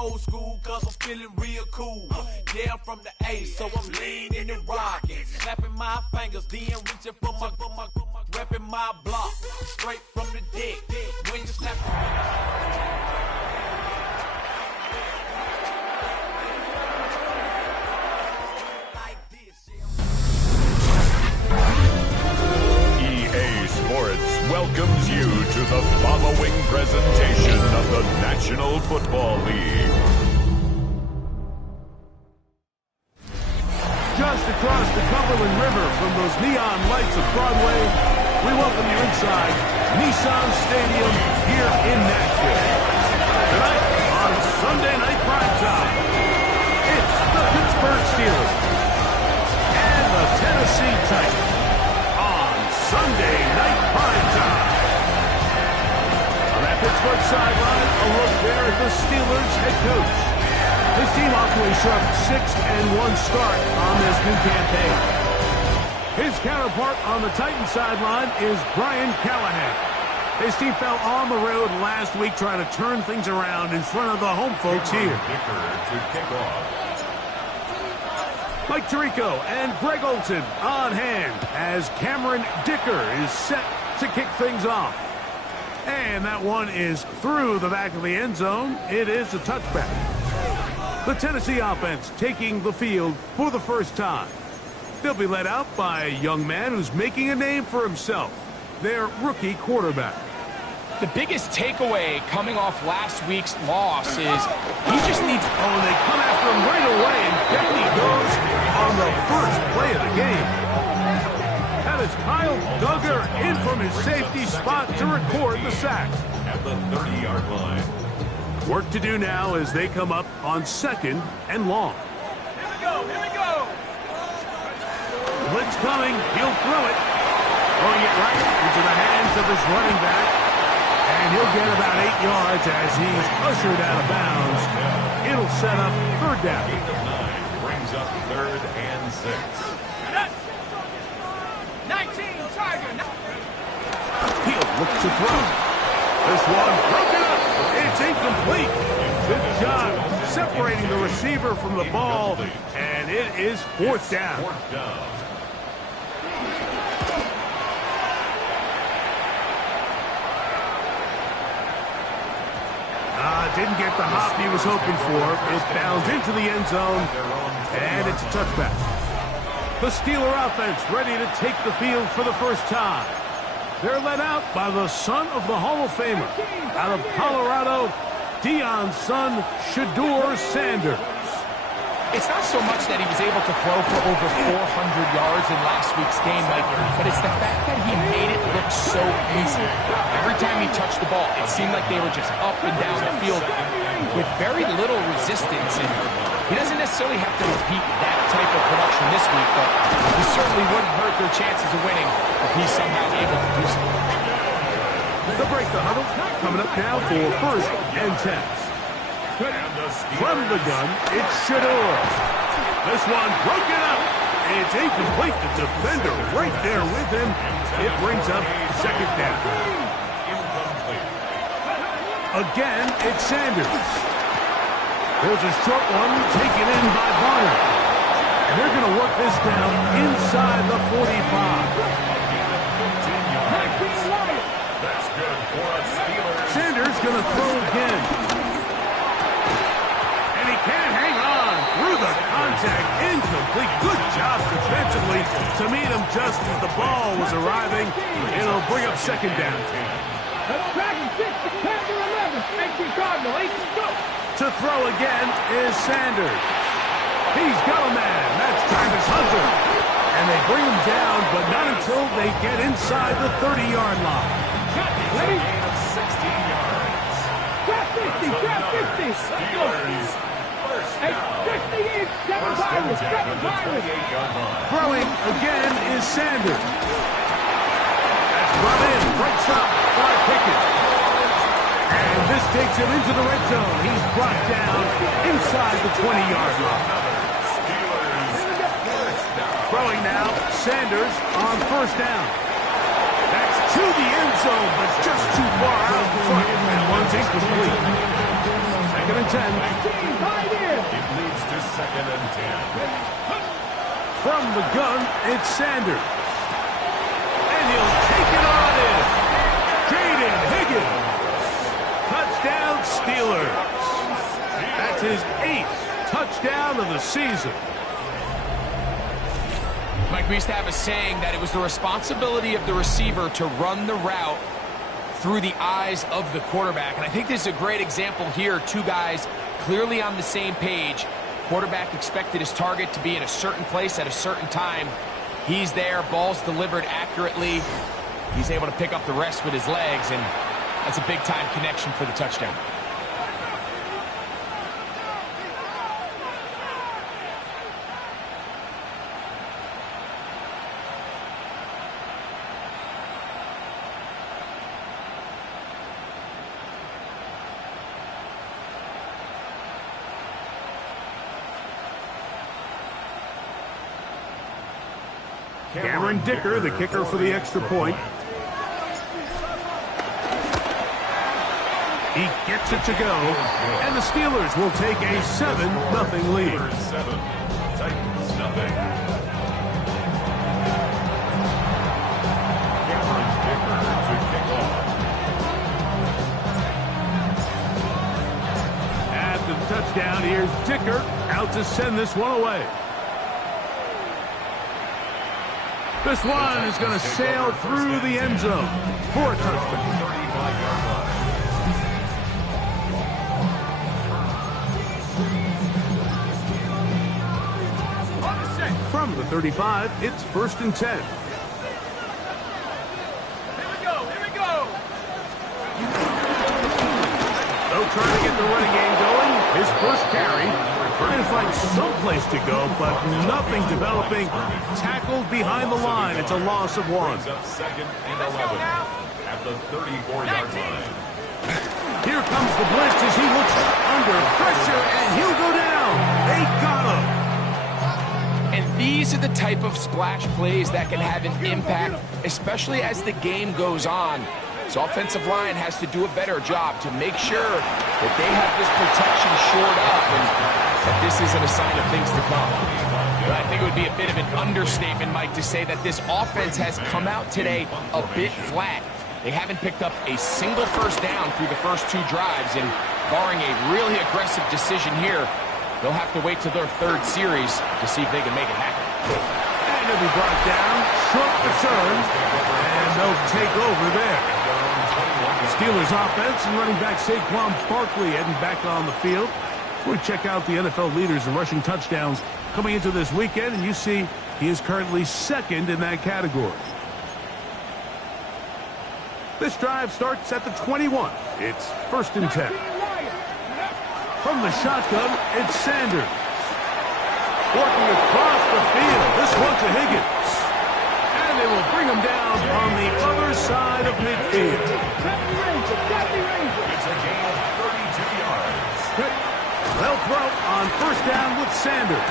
old school, cause I'm feeling real cool. Yeah, I'm from the A, so I'm leaning and rocking. Snapping my fingers, then reaching for my repping my block. Straight from the dick. When you snap EA Sports welcomes you to the following presentation of the National Football League. Just across the Cumberland River from those neon lights of Broadway, we welcome you inside Nissan Stadium here in Nashville. Tonight on Sunday Night Primetime, it's the Pittsburgh Steelers and the Tennessee Titans on Sunday Night Primetime. On that Pittsburgh sideline, a look there at the Steelers head coach. His team off to a sharp 6-1 start on this new campaign. His counterpart on the Titans sideline is Brian Callahan. His team fell on the road last week trying to turn things around in front of the home folks here. Mike Tirico and Greg Olson on hand as Cameron Dicker is set to kick things off. And that one is through the back of the end zone. It is a touchback. The Tennessee offense taking the field for the first time. They'll be led out by a young man who's making a name for himself, their rookie quarterback. The biggest takeaway coming off last week's loss is he just needs... Oh, and they come after him right away, and down he goes on the first play of the game. That is Kyle Duggar in from his safety spot to record the sack. At the 30-yard line. Work to do now as they come up on 2nd and long. Here we go! Blitz coming, he'll throw it. Throwing it right into the hands of his running back. And he'll get about 8 yards as he's ushered out of bounds. It'll set up 3rd down. 9 brings up 3rd and 6. 19, Tiger! He'll look to throw. This one broken up. It's incomplete. Good job separating the receiver from the ball. And it is 4th down. Didn't get the hop he was hoping for. It bounds into the end zone, and it's a touchback. The Steeler offense ready to take the field for the first time. They're led out by the son of the Hall of Famer. Out of Colorado, Deion's son, Shedeur Sanders. It's not so much that he was able to throw for over 400 yards in last week's game, Mike, but it's the fact that he made it look so easy. Every time he touched the ball, it seemed like they were just up and down the field with very little resistance. And he doesn't necessarily have to repeat that type of production this week, but he certainly wouldn't hurt their chances of winning if he's somehow able to do so. They'll break the huddle. Coming up now for 1st and 10. From the gun, it's Shedeur. This one broken up. It's incomplete. The defender right there with him. It brings up 2nd down. Again, it's Sanders. There's a short one taken in by Bonner. And they're going to work this down inside the 45. Sanders going to throw again. And he can't hang on through the contact. Incomplete. Good job defensively to meet him just as the ball was arriving. It'll bring up 2nd down. To throw again is Sanders. He's got a man. That's Travis Hunter. And they bring him down, but not until they get inside the 30-yard line. Ready? 16 yards. Trap 50, trap 50. Hey, 58, 7 Pirates, 7 Pirates. Throwing again is Sanders. That's brought in. Great stop by Pickett. And this takes him into the red zone. He's brought down inside the 20-yard line. Throwing now, Sanders on 1st down. That's to the end zone, but just too far out in front. And one's incomplete. 2nd and 10. 5 in. It leads to 2nd and 10. From the gun, it's Sanders. And he'll take it on in. Jaden Higgins. Touchdown, Steelers. That's his 8th touchdown of the season. Mike, we used to have a saying that it was the responsibility of the receiver to run the route through the eyes of the quarterback. And I think this is a great example here. Two guys clearly on the same page. Quarterback expected his target to be in a certain place at a certain time. He's there, ball's delivered accurately. He's able to pick up the rest with his legs, and that's a big-time connection for the touchdown. Cameron Dicker, the kicker for the extra point. He gets it to go, and the Steelers will take a 7-0 lead. 7, Titans nothing. Cameron Dicker to kick off. After the touchdown, here's Dicker out to send this one away. This one is going to sail through the end zone for a touchdown. 35-yard line. From the 35, it's 1st and 10. Here we go. Though trying to get the running game going, his first carry, trying to find some place to go, but nothing developing. Tackled behind the line. It's a loss of 1. Brings up 2nd and 11 at the 34-yard line. Here comes the blitz as he looks under pressure, and he'll go down. They got him. And these are the type of splash plays that can have an impact, especially as the game goes on. So offensive line has to do a better job to make sure that they have this protection shored up and that this isn't a sign of things to come. But I think it would be a bit of an understatement, Mike, to say that this offense has come out today a bit flat. They haven't picked up a single first down through the first 2 drives, and barring a really aggressive decision here, they'll have to wait to their 3rd series to see if they can make it happen. And he'll be brought down, short return, and they'll take over there. Steelers offense and running back Saquon Barkley heading back on the field. We check out the NFL leaders in rushing touchdowns coming into this weekend, and you see he is currently 2nd in that category. This drive starts at the 21. It's 1st and 10. From the shotgun, it's Sanders. Working across the field. This one to Higgins. And they will bring him down on the other side of midfield. It's a gain of 32 yards. They'll throw on 1st down with Sanders.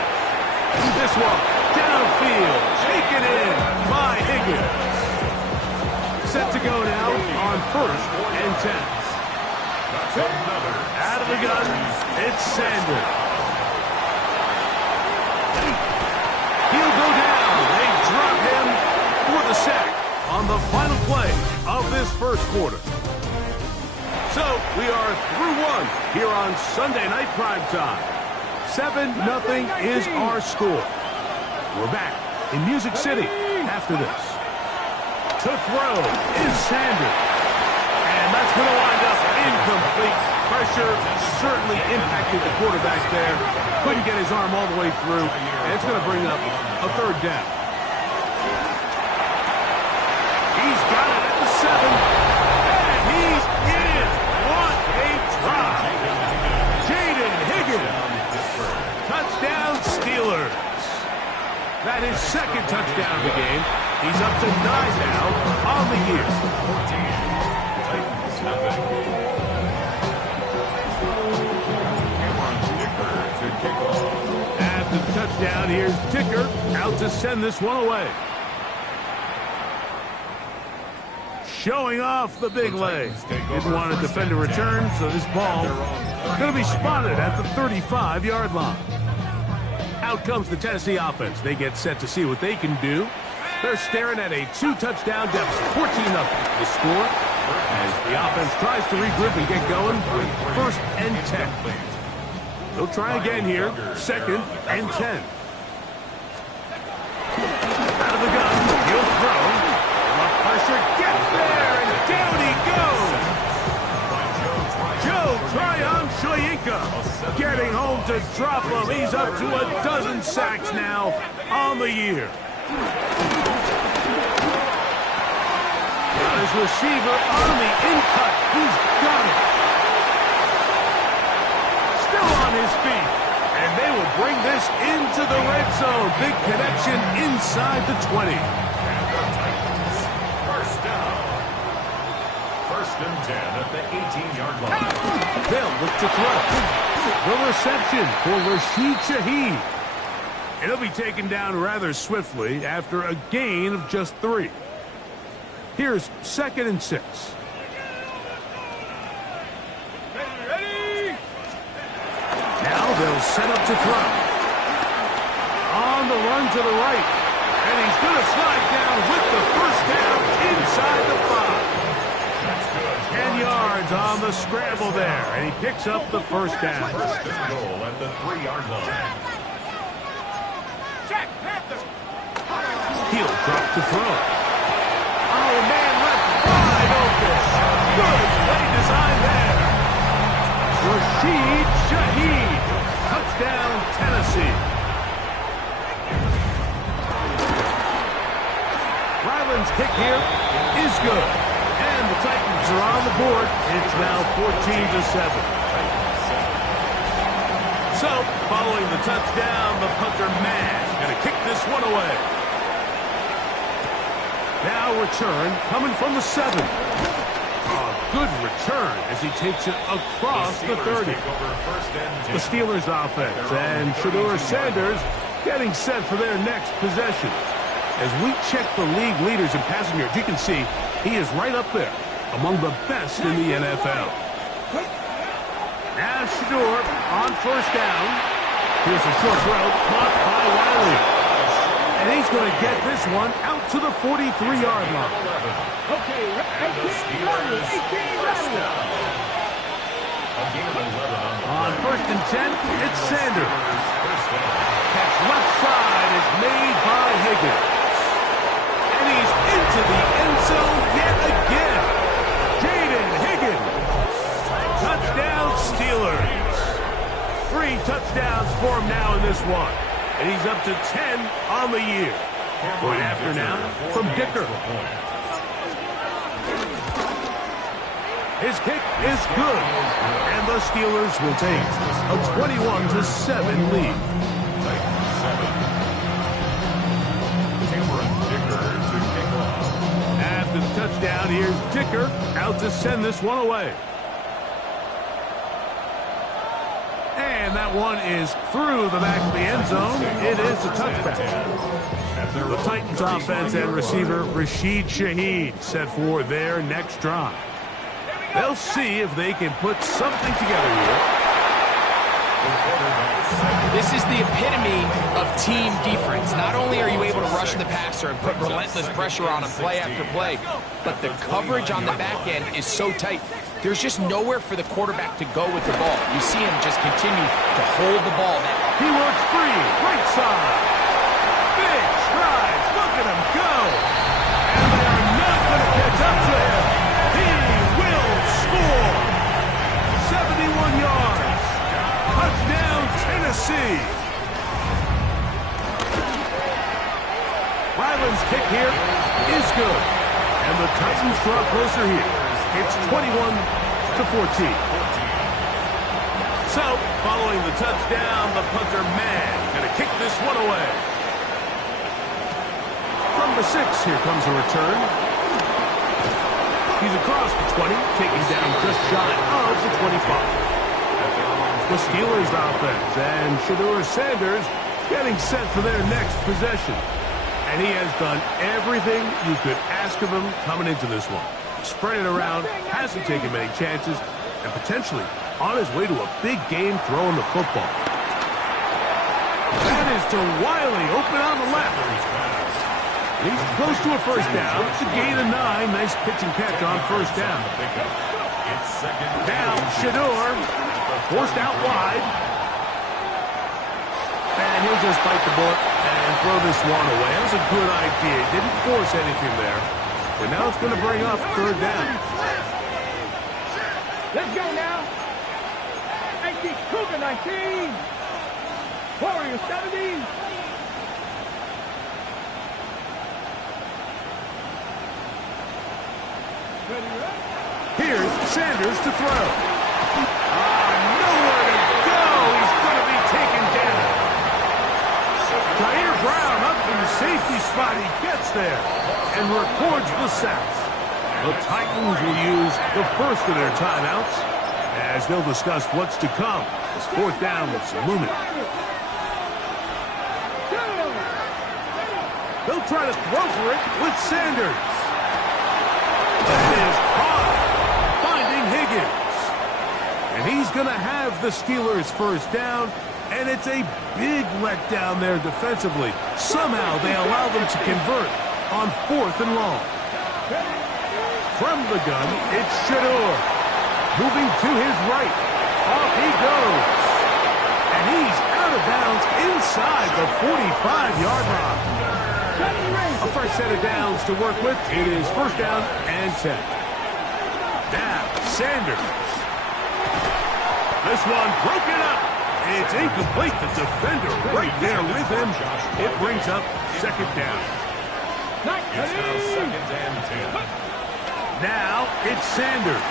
This one, downfield, taken in by Higgins. Set to go now on 1st and 10. Out of the gun, it's Sanders. He'll go down. They drop him for the sack on the final play of this 1st quarter. So we are through 1 here on Sunday Night Prime Time. 7-0 is our score. We're back in Music City after this. To throw is Sanders. And that's going to wind up incomplete. Pressure certainly impacted the quarterback there. Couldn't get his arm all the way through. And it's going to bring up a 3rd down. He's got it at the 7. And he's in. What a drop. Jaden Higgins. Touchdown Steelers. That is 2nd touchdown of the game. He's up to 9 now on the year. 14, Titans nothing. After the touchdown, here's Dicker out to send this one away. Showing off the big leg. Didn't want to defend a return, so this ball Going to be spotted at the 35-yard line. Out comes the Tennessee offense. They get set to see what they can do. They're staring at a 2-touchdown deficit, 14-0. The score as the offense tries to regroup and get going with 1st and 10. They'll try again here, 2nd and 10. Out of the gun, he'll throw. Rough pressure gets there, and down he goes. Joe Tryon-Shoyinka getting home to drop him. He's up to a dozen sacks now on the year. Got his receiver on the in-cut. He's got it. Still on his feet. And they will bring this into the red zone. Big connection inside the 20. First down. 1st and 10 at the 18-yard line. They'll look to throw. The reception for Rashid Shaheed. It'll be taken down rather swiftly after a gain of just 3. Here's 2nd and 6. Now they'll set up to throw. On the run to the right. And he's going to slide down with the 1st down inside the 5. 10 yards on the scramble there. And he picks up the 1st down. 1st and goal at the 3-yard line. He'll drop to throw. Oh, man, left wide open. Good play design there. Rashid Shaheed. Touchdown, Tennessee. Ryland's kick here is good. And the Titans are on the board. It's now 14-7. So, following the touchdown, the punter, man, going to kick this one away. Now return coming from the 7. A good return as he takes it across the 30. The Steelers offense and Shedeur Sanders getting set for their next possession. As we check the league leaders in passing yards, you can see he is right up there among the best in the NFL. Now Shedeur on 1st down. Here's a short throw caught by Wiley. And he's going to get this one out to the 43-yard line. Okay, 18 ready. On 1st and 10, it's Sanders. Catch left side is made by Higgins. And he's into the end zone yet again. Jaden Higgins. Touchdown Steelers. 3 touchdowns for him now in this one. And he's up to 10 on the year. Going after now from Dicker. His kick is good. And the Steelers will take a 21-7 lead. After the touchdown, here's Dicker out to send this one away. And that one is through the back of the end zone. It is a touchback. The Titans offense and receiver Rashid Shaheed set for their next drive. They'll see if they can put something together here. This is the epitome of team defense. Not only are you able to rush the passer and put relentless pressure on him play after play, but the coverage on the back end is so tight. There's just nowhere for the quarterback to go with the ball. You see him just continue to hold the ball there. He works free, right side. Big strides, look at him go. And they are not going to catch up to him. He will score. 71 yards. Touchdown, Tennessee. Ryland's kick here is good. And the Titans draw closer here. It's 21-14. So, following the touchdown, the punter, man, going to kick this one away. From the 6, here comes a return. He's across the 20, taking down just shy of the 25. The Steelers offense and Shedeur Sanders getting set for their next possession. And he has done everything you could ask of him coming into this one. Spread it around, hasn't taken many chances, and potentially on his way to a big game throwing the football. That is to Wiley, open on the left. He's close to a first down. It's a gain of 9. Nice pitch and catch on first down. Now, Shador, forced out wide. And he'll just bite the bullet and throw this one away. That was a good idea. Didn't force anything there. But now it's going to bring up third down. Let's go now. 19, Cougar 19. Warrior 70. Here's Sanders to throw. Nowhere to go. He's going to be taken down. Jair Brown up in the safety spot. He gets there and records the sack. The Titans will use the first of their timeouts as they'll discuss what's to come. It's fourth down with some movement. They'll try to throw for it with Sanders. That is caught, finding Higgins. And he's going to have the Steelers first down, and it's a big letdown there defensively. Somehow they allow them to convert on fourth and long. From the gun, it's Shador. Moving to his right. Off he goes. And he's out of bounds inside the 45-yard line. A first set of downs to work with. It is first down and 10. Now, Sanders. This one broken up. It's incomplete. The defender right there with him. It brings up second down. Now, it's Sanders.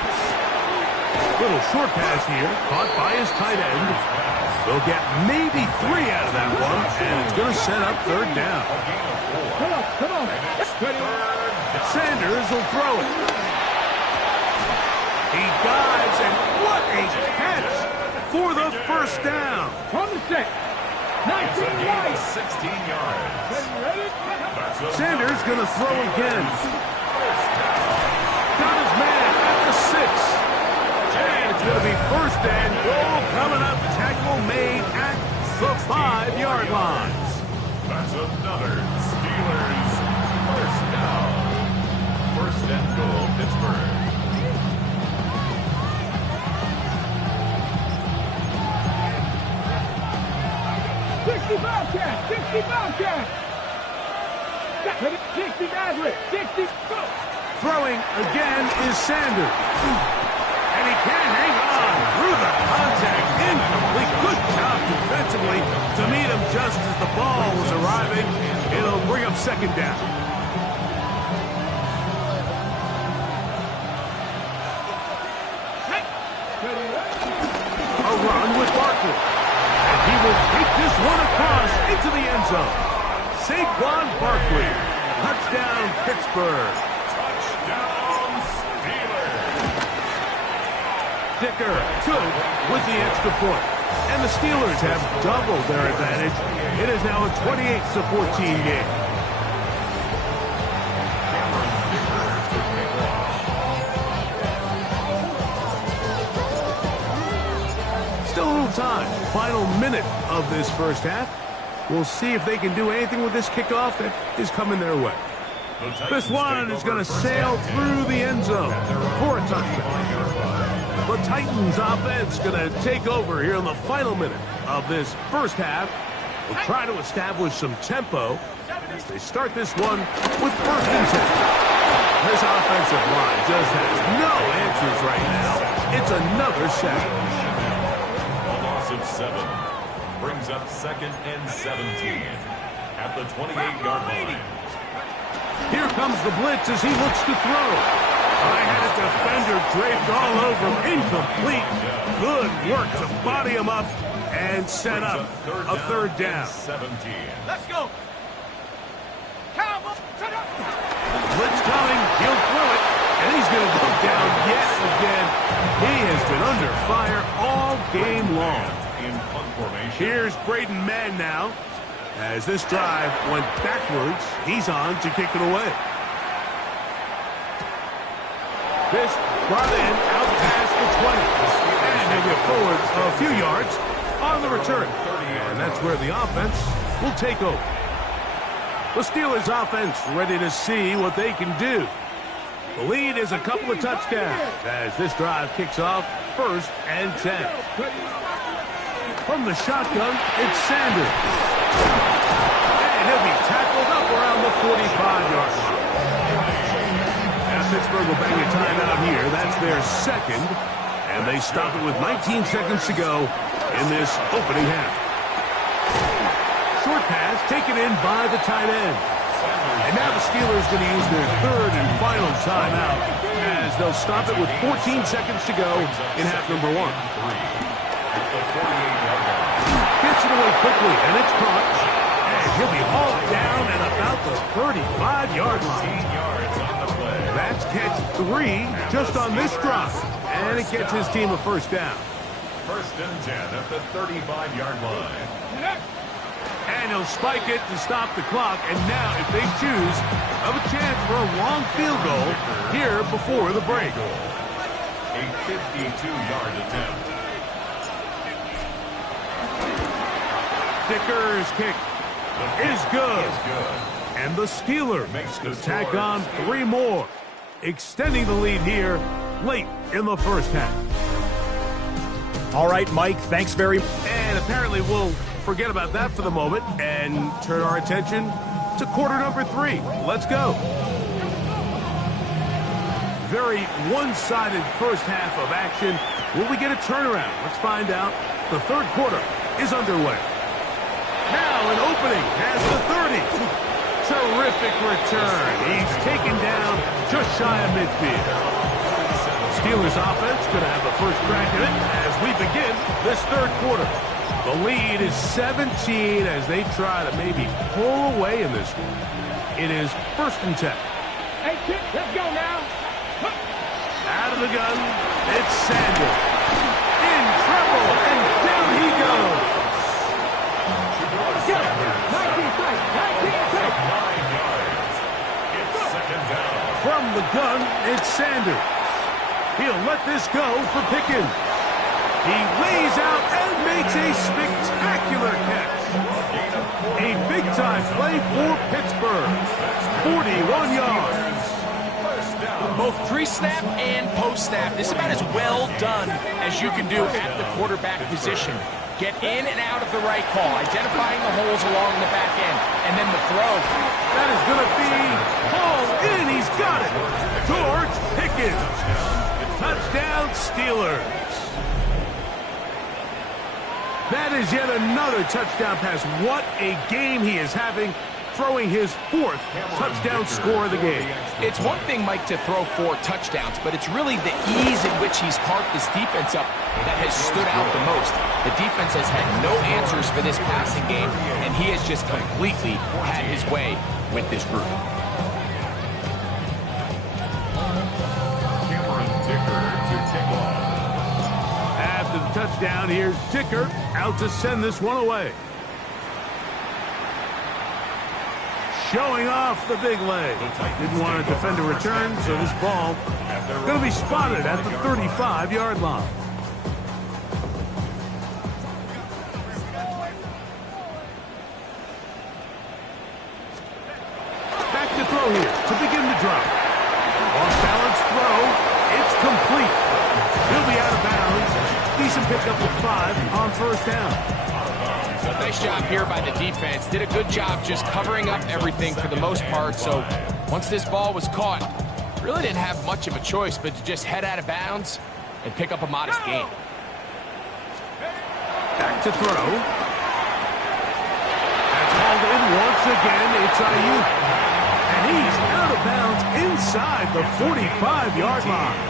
Little short pass here, caught by his tight end. They'll get maybe 3 out of that one, and it's going to set up third down. Come on. Sanders will throw it. He dives, and what a catch for the first down. From the set. 19 right. 16 yards. Sanders going to throw again. Got his man at the 6. And it's going to be first and goal coming up. Tackle made at the 5-yard line. That's another Steelers first down. First and goal, Pittsburgh. 60 Bobcat. 60 Bobcat. 60 Maverick. 60. Go. Throwing again is Sanders. And he can't hang on through the contact. Incomplete. Good job defensively to meet him just as the ball was arriving. It'll bring up second down. A run with Barkley. And he will take this one across into the end zone. Saquon Barkley. Touchdown, Pittsburgh. Touchdown, Steelers. Dicker good with the extra point. And the Steelers have doubled their advantage. It is now a 28-14 game. Still a little time. Final minute of this first half. We'll see if they can do anything with this kickoff that is coming their way. This one is going to sail through the end zone for a touchdown. The Titans offense going to take over here in the final minute of this first half. We'll try to establish some tempo as they start this one with first and 10. This offensive line just has no answers right now. It's another sack. A loss of 7 brings up second and 17 at the 28-yard line. Here comes the blitz as he looks to throw. I had a defender draped all over him. Incomplete. Good work to body him up and set up a third down. 17. Let's go. Blitz coming. He'll throw it. And he's going to go down yet again. He has been under fire all game long. In punt formation. Here's Braden Mann now. As this drive went backwards, he's on to kick it away. This brought in out past the 20. And he'll get forward a few yards on the return. And that's where the offense will take over. The Steelers offense ready to see what they can do. The lead is a couple of touchdowns as this drive kicks off 1st and 10. From the shotgun, it's Sanders. And he'll be tackled up around the 45-yard line. Now Pittsburgh will bang a timeout here. That's their second. And they stop it with 19 seconds to go in this opening half. Short pass taken in by the tight end. And now the Steelers going to use their third and final timeout as they'll stop it with 14 seconds to go in half number 1. Gets it away quickly, and it's caught. And he'll be hauled down at about the 35-yard line. That's catch 3 just on this drive. And it gets his team a first down. 1st and 10 at the 35-yard line. And he'll spike it to stop the clock. And now, if they choose, have a chance for a long field goal here before the break. A 52-yard attempt. Dicker's kick is good. And the Steelers going to tack on 3 more, extending the lead here late in the first half. All right, Mike, thanks very much. And apparently we'll forget about that for the moment and turn our attention to quarter number 3. Let's go. Very one-sided first half of action. Will we get a turnaround? Let's find out. The third quarter is underway. Now an opening has the 30. Terrific return. He's taken down just shy of midfield. Steelers offense going to have the first crack at it as we begin this third quarter. The lead is 17 as they try to maybe pull away in this one. It is 1st and 10. Hey, kid, let's go now. Out of the gun, it's Sanders. In trouble, and down he goes. Get it. 19 safe. 19 safe. 9 yards. It's 2nd down. From the gun, it's Sanders. He'll let this go for Pickens. He lays out and makes a spectacular catch. A big-time play for Pittsburgh. 41 yards. Both pre-snap and post-snap. This is about as well done as you can do at the quarterback position. Get in and out of the right call, identifying the holes along the back end, and then the throw. That is going to be hauled in. He's got it. George Pickens. Touchdown, Steelers. That is yet another touchdown pass. What a game he is having, throwing his 4th touchdown score of the game. It's one thing, Mike, to throw 4 touchdowns, but it's really the ease in which he's carved this defense up that has stood out the most. The defense has had no answers for this passing game, and he has just completely had his way with this group. After the touchdown, here's Dicker out to send this one away. Showing off the big leg. Didn't want to defend a return, so this ball going to be spotted at the 35-yard line. Back to throw here to begin the drive. Off-balance throw. It's complete. He'll be out of bounds. Decent pickup of 5 on first down. Nice job here by the defense. Did a good job just covering up everything for the most part. So once this ball was caught, really didn't have much of a choice but to just head out of bounds and pick up a modest gain. Back to throw. That's hauled in once again. It's Ayuk. And he's out of bounds inside the 45-yard line.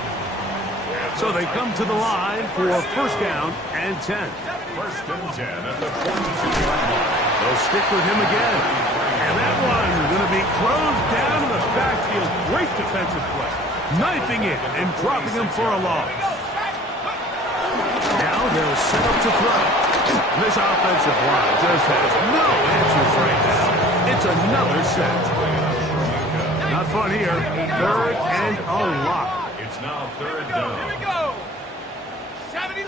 So they come to the line for first down and 10. 1st and 10 at the 42-yard line. They'll stick with him again. And that one going to be closed down in the backfield. Great defensive play. Knifing it and dropping him for a loss. Now they'll set up to throw. This offensive line just has no answers right now. It's another sack. Not fun here. 3rd and a lot. It's now 3rd down. Here we go. 70.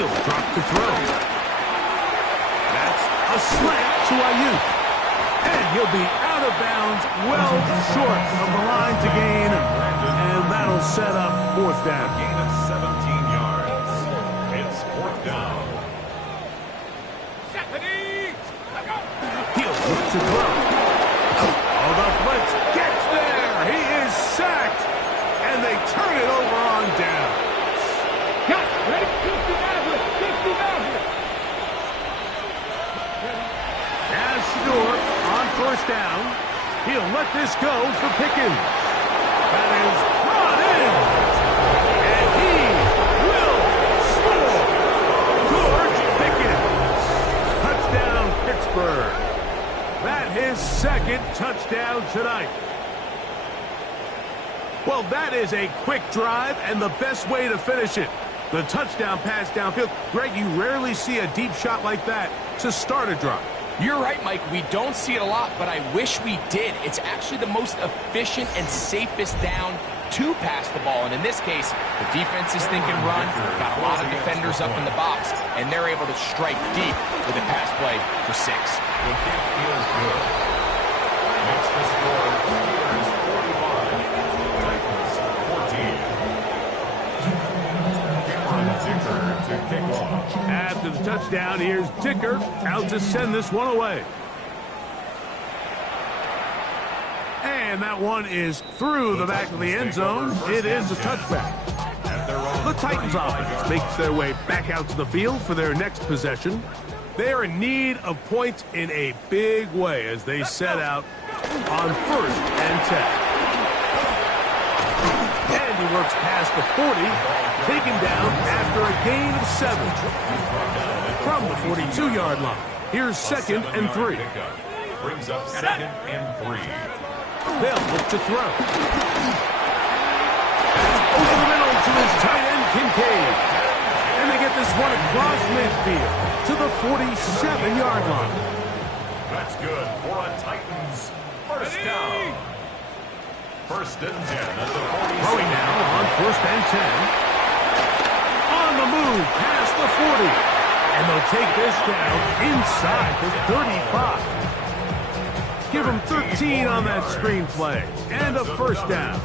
He'll drop to throw. That's a slant to Ayuk. And he'll be out of bounds, well short of the line to gain. And that'll set up fourth down. Gain of 17 yards. It's fourth down. He'll look to throw. Oh, the blitz gets there. He is sacked. And they turn it over on down. Got ready. 60 Maverick. 60 Maverick. As Shador on first down. He'll let this go for Pickens. That is brought in. And he will score. George Pickens. Touchdown, Pittsburgh. That his second touchdown tonight. Well, that is a quick drive and the best way to finish it. The touchdown pass downfield. Greg, you rarely see a deep shot like that to start a drive. You're right, Mike. We don't see it a lot, but I wish we did. It's actually the most efficient and safest down to pass the ball. And in this case, the defense is thinking run, got a lot of defenders up in the box, and they're able to strike deep with a pass play for 6. The kick is good. Makes the score Steelers 45, Titans 14. Cameron Dicker to kick off. After the touchdown, here's Dicker out to send this one away. And that one is through the back of the end zone. It is a touchback. The Titans offense makes their way back out to the field for their next possession. They are in need of points in a big way as they set out on 1st and 10. And he works past the 40, taken down after a gain of 7 from the 42-yard line. Here's 2nd and 3. Brings up 2nd and 3. They'll look to throw. Over the middle to his tight end, Kincaid. And they get this one across midfield to the 47-yard line. That's good for a Titans first down. 1st and 10 at the 47. Throwing now on 1st and 10. On the move past the 40. And they'll take this down inside the 35. Give them 13 on that screenplay. And a first down.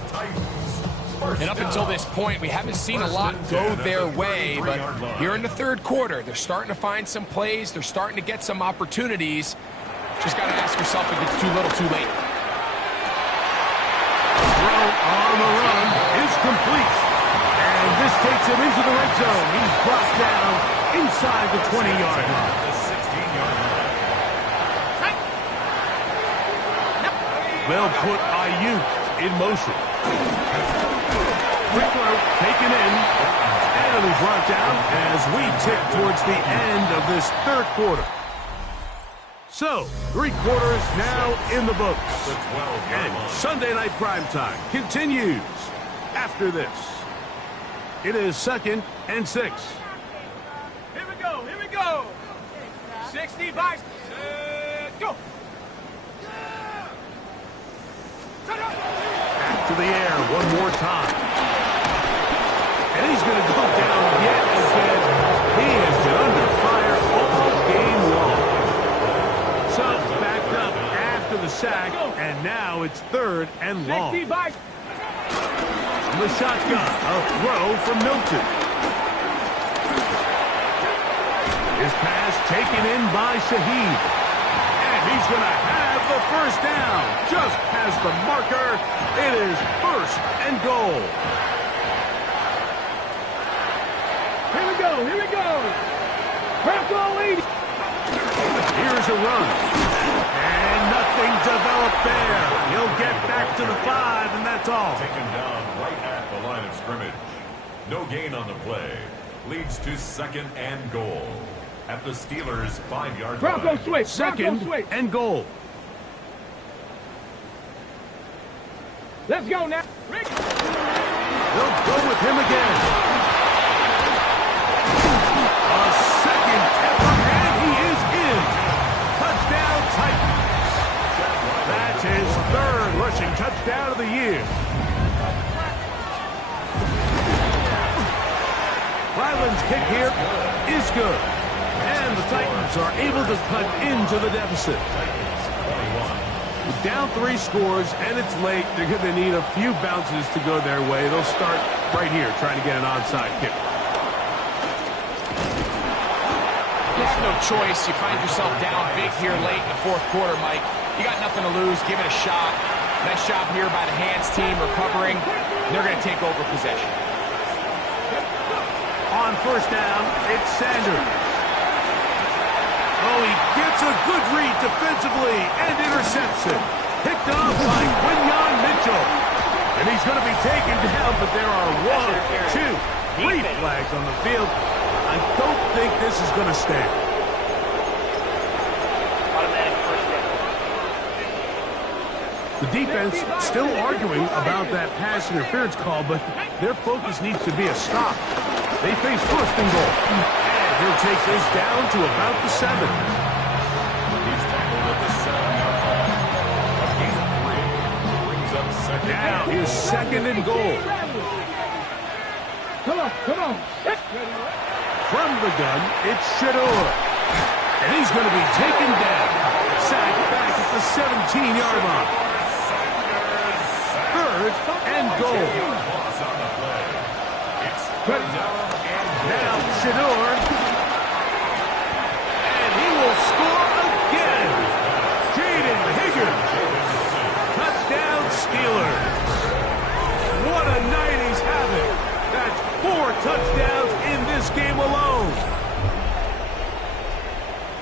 And up until this point, we haven't seen a lot go their way, but here in the 3rd quarter, they're starting to find some plays. They're starting to get some opportunities. Just got to ask yourself if it's too little, too late. Throw on the run is complete. And this takes him into the red zone. He's brought down inside the 20-yard line. The 16-yard line. They'll put Ayuk in motion. Quick throw taken in. And it'll be brought down as we tick towards the end of this 3rd quarter. So, 3 quarters now in the books. And Sunday Night Primetime continues after this. It is 2nd and 6. Here we go. Here we go. 60 by go. Back to the air one more time. And he's going to go down yet again. He has been under fire all game long. So, backed up after the sack, and now it's 3rd and long. 60 by From the shotgun, a throw from Milton. His pass taken in by Shaheed. And he's going to have the first down. Just past the marker. It is 1st and goal. Here we go. Here we go. Bronco lead. Here's a run. And nothing developed there. He'll get back to the 5, and that's all. Taken down right at the line of scrimmage. No gain on the play. Leads to 2nd and goal. At the Steelers' 5-yard line. Bronco switch. 2nd and goal. Let's go now. Rick. They'll go with him again. A 2nd effort, and he is in. Touchdown, Titans. That's his 3rd rushing touchdown of the year. Ryland's kick here is good. And the Titans are able to cut into the deficit. With down 3 scores, and it's late, they're going to need a few bounces to go their way. They'll start right here trying to get an onside kick. You have no choice. You find yourself down big here late in the fourth quarter, Mike. You got nothing to lose. Give it a shot. Nice job here by the hands team recovering. They're going to take over possession. On first down, it's Sanders. Oh, he gets a good read defensively and intercepts it. Picked off by Quinyon Mitchell. And he's going to be taken down, but there are 1, 2, 3 flags on the field. I don't think this is going to stand. The defense still arguing about that pass interference call, but their focus needs to be a stop. They face first and goal. And he'll take this down to about the 7. He's tackled at the 7-yard line. A gain of 3 brings up second. Now here's second and goal. Come on. From the gun, it's Shador. And he's going to be taken down. Sacked back at the 17-yard line. Third and goal. Now Shador. And he will score again. Jaden Higgins. Touchdown Steelers. What a night he's having. That's 4 touchdowns in this game alone.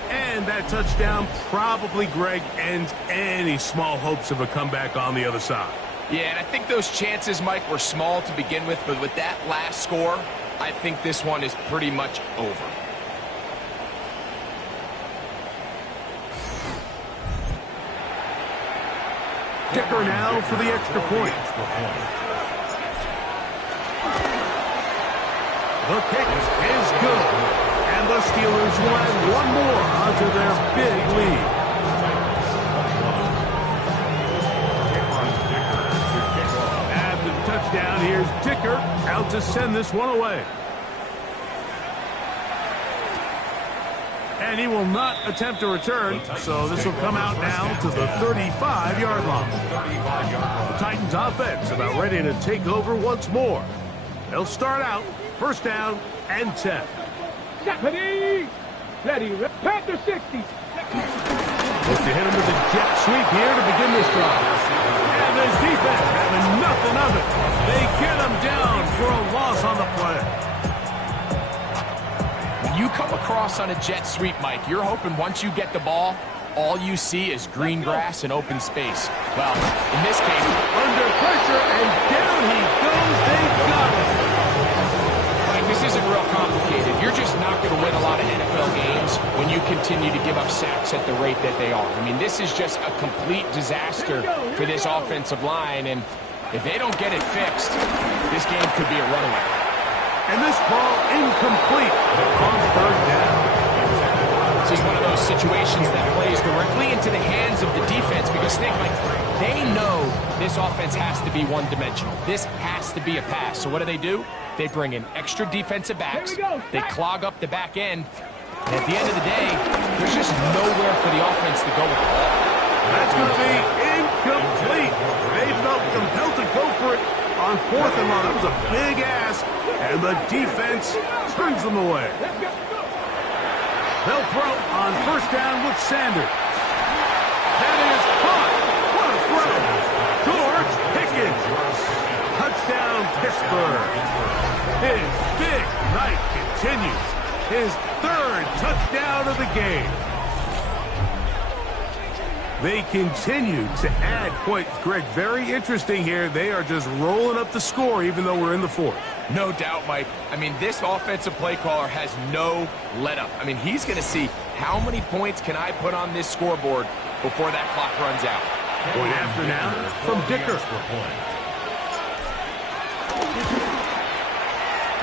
And that touchdown probably, Greg, ends any small hopes of a comeback on the other side. Yeah, and I think those chances, Mike, were small to begin with, but with that last score, I think this one is pretty much over. Kicker now for the extra point. The kick is good. And the Steelers will add 1 more onto their big lead. After the touchdown, here's Dicker out to send this one away. And he will not attempt to return, so this will come out now to the 35-yard line. The Titans offense about ready to take over once more. They'll start out first down and 10. Ready. Panther 60. Look to hit him with a jet sweep here to begin this drive. And his defense having nothing of it. They get him down for a loss on the play. When you come across on a jet sweep, Mike, you're hoping once you get the ball, all you see is green grass and open space. Well, in this case, Under pressure, and down he goes. They got him. Mike, this isn't real complicated. You're just not going to win a lot of NFL games when you continue to give up sacks at the rate that they are. I mean, this is just a complete disaster for this offensive line, and if they don't get it fixed, this game could be a runaway. And this ball incomplete on third down. This is one of those situations that plays directly into the hands of the defense because, think, like, they know this offense has to be one-dimensional. This has to be a pass. So what do? They bring in extra defensive backs. They clog up the back end. And at the end of the day, there's just nowhere for the offense to go with the ball. That's going to be incomplete. They felt compelled to go for it on fourth and long. That was a big ask, and the defense turns them away. They'll throw on first down with Sanders. That is caught. What a throw. George Pickens. Touchdown, Pittsburgh. His big night continues. His 3rd touchdown of the game. They continue to add points. Greg, very interesting here. They are just rolling up the score even though we're in the 4th. No doubt, Mike. I mean, this offensive play caller has no let-up. I mean, he's going to see how many points can I put on this scoreboard before that clock runs out. Point after now from Dicker.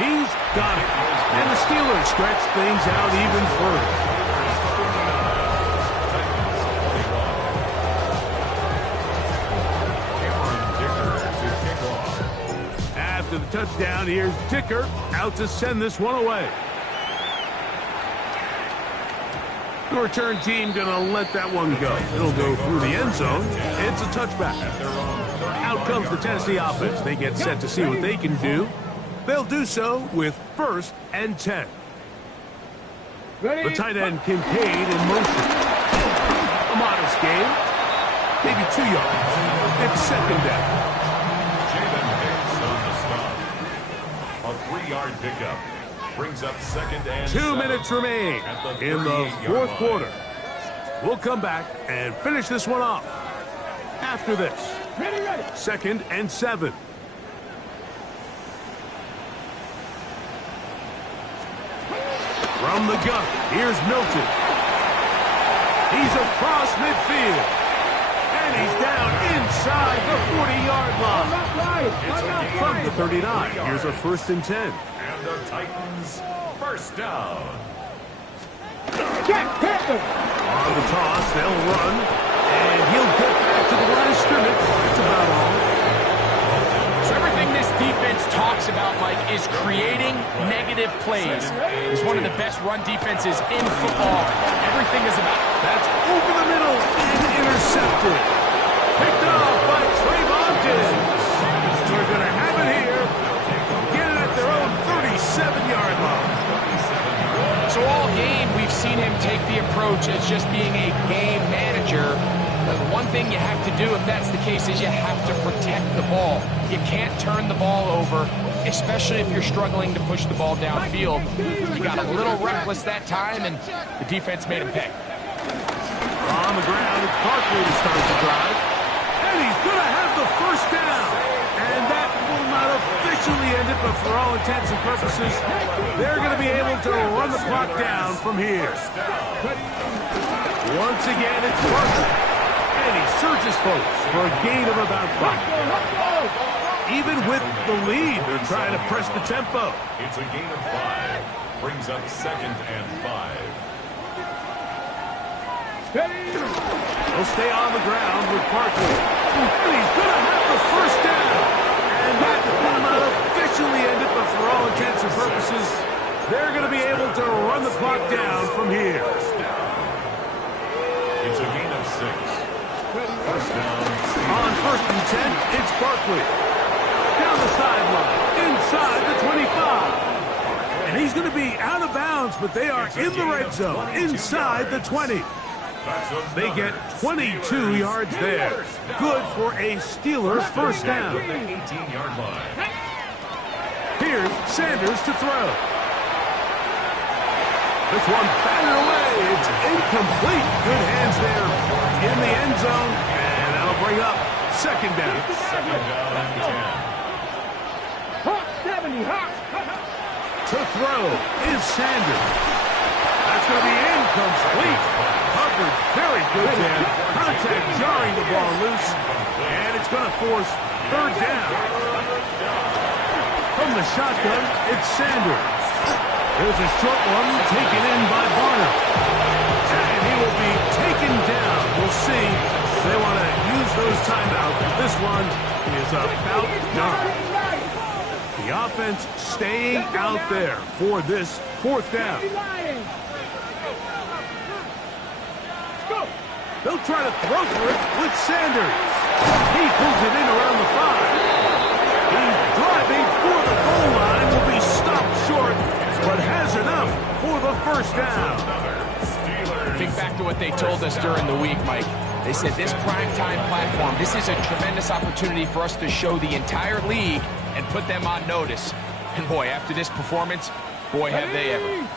He's got it. And the Steelers stretch things out even further. After the touchdown, here's Dicker out to send this one away. The return team going to let that one go. It'll go through the end zone. It's a touchback. Out comes the Tennessee offense. They get set to see what they can do. They'll do so with 1st and 10. The tight end Kincaid in motion. A modest gain. Maybe 2 yards. It's 2nd down. Jalen Hicks on the stop. A 3-yard pickup. Brings up 2nd and 2 minutes remain in the 4th quarter. We'll come back and finish this one off after this. 2nd and 7. From the gun, here's Milton. He's across midfield. And he's down inside the 40-yard line. From the 39, here's a 1st and 10. And the Titans, 1st down. On the toss, they'll run. And he'll get back to the line of scrimmage. That's about all. So everything this defense talks about, Mike, is creating negative plays. It's one of the best run defenses in football. Everything is about... That's over the middle and intercepted. Picked off by Trayvon Diggs. They're going to have it here. Get it at their own 37-yard line. So all game, we've seen him take the approach as just being a game manager. But one thing you have to do if that's the case is you have to protect the ball. You can't turn the ball over, especially if you're struggling to push the ball downfield. He got a little reckless that time, and the defense made him pay. On the ground, it's Barkley to start the drive. And he's going to have the 1st down. And that will not officially end it, but for all intents and purposes, they're going to be able to run the clock down from here. Once again, it's Barkley. And he surges folks for a gain of about 5. Even with the lead, they're trying to press the tempo. It's a gain of 5. Brings up 2nd and 5. He'll stay on the ground with Barkley. And he's going to have the 1st down. And that will not officially end it, but for all intents and purposes, they're going to be able to run the clock down from here. It's a gain of 6. 1st down. On 1st and 10, it's Barkley. Down the sideline, inside the 25. And he's going to be out of bounds, but they are in the red zone, inside the 20. They get 22 yards there. Good for a Steelers 1st down. 18-yard line. Here's Sanders to throw. This one batted away. It's incomplete. Good hands there in the end zone. And that'll bring up 2nd down. 2nd down and 10. To throw is Sanders. That's going to be incomplete. Covered very good there. Contact jarring the ball loose. And it's going to force 3rd down. From the shotgun, it's Sanders. There's a short one taken in by Barner. And he will be taken down. We'll see. They want to use those timeouts. This one is about done. The offense staying out there for this 4th down. They'll try to throw for it with Sanders. He pulls it in around the 5. He's driving for the goal line. Will be stopped short, but has enough for the 1st down. Think back to what they told us during the week, Mike. They said this primetime platform, this is a tremendous opportunity for us to show the entire league and put them on notice. And boy, after this performance, boy, have they ever.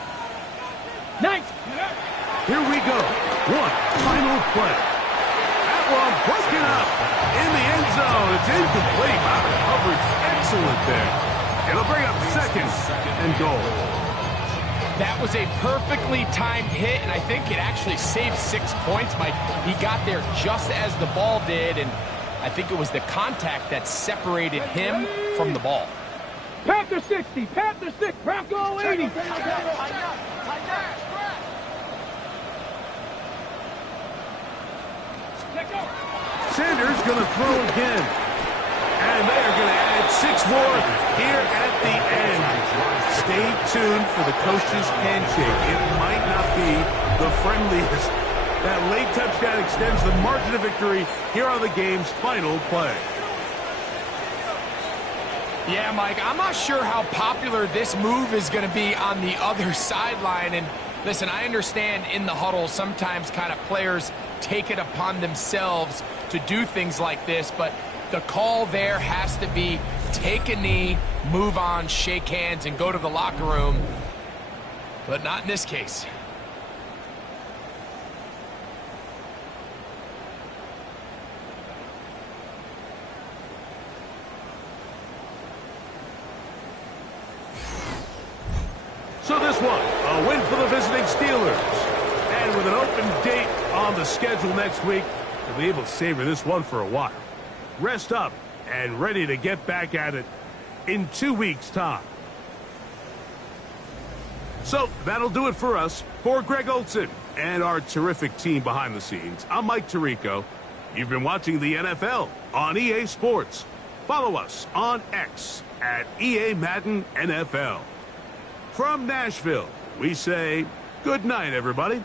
Nice. Here we go. One final play. That one broken up in the end zone. It's incomplete. Wow, the coverage excellent there. It'll bring up 2nd and goal. That was a perfectly timed hit, and I think it actually saved 6 points, Mike. He got there just as the ball did, and I think it was the contact that separated him from the ball. Panther 60, Panther 6, Bronco 80. Sanders going to throw again. And they are going to add 6 more here at the end. Stay tuned for the coach's handshake. It might not be the friendliest. That late touchdown extends the margin of victory here on the game's final play. Yeah, Mike, I'm not sure how popular this move is going to be on the other sideline. And listen, I understand in the huddle sometimes kind of players take it upon themselves to do things like this, but the call there has to be take a knee, move on, shake hands, and go to the locker room. But not in this case. So this one, a win for the visiting Steelers. And with an open date on the schedule next week, they'll be able to savor this one for a while. Rest up and ready to get back at it in 2 weeks' time. So that'll do it for us. For Greg Olson and our terrific team behind the scenes, I'm Mike Tirico. You've been watching the NFL on EA Sports. Follow us on X at EA Madden NFL. From Nashville, we say good night, everybody.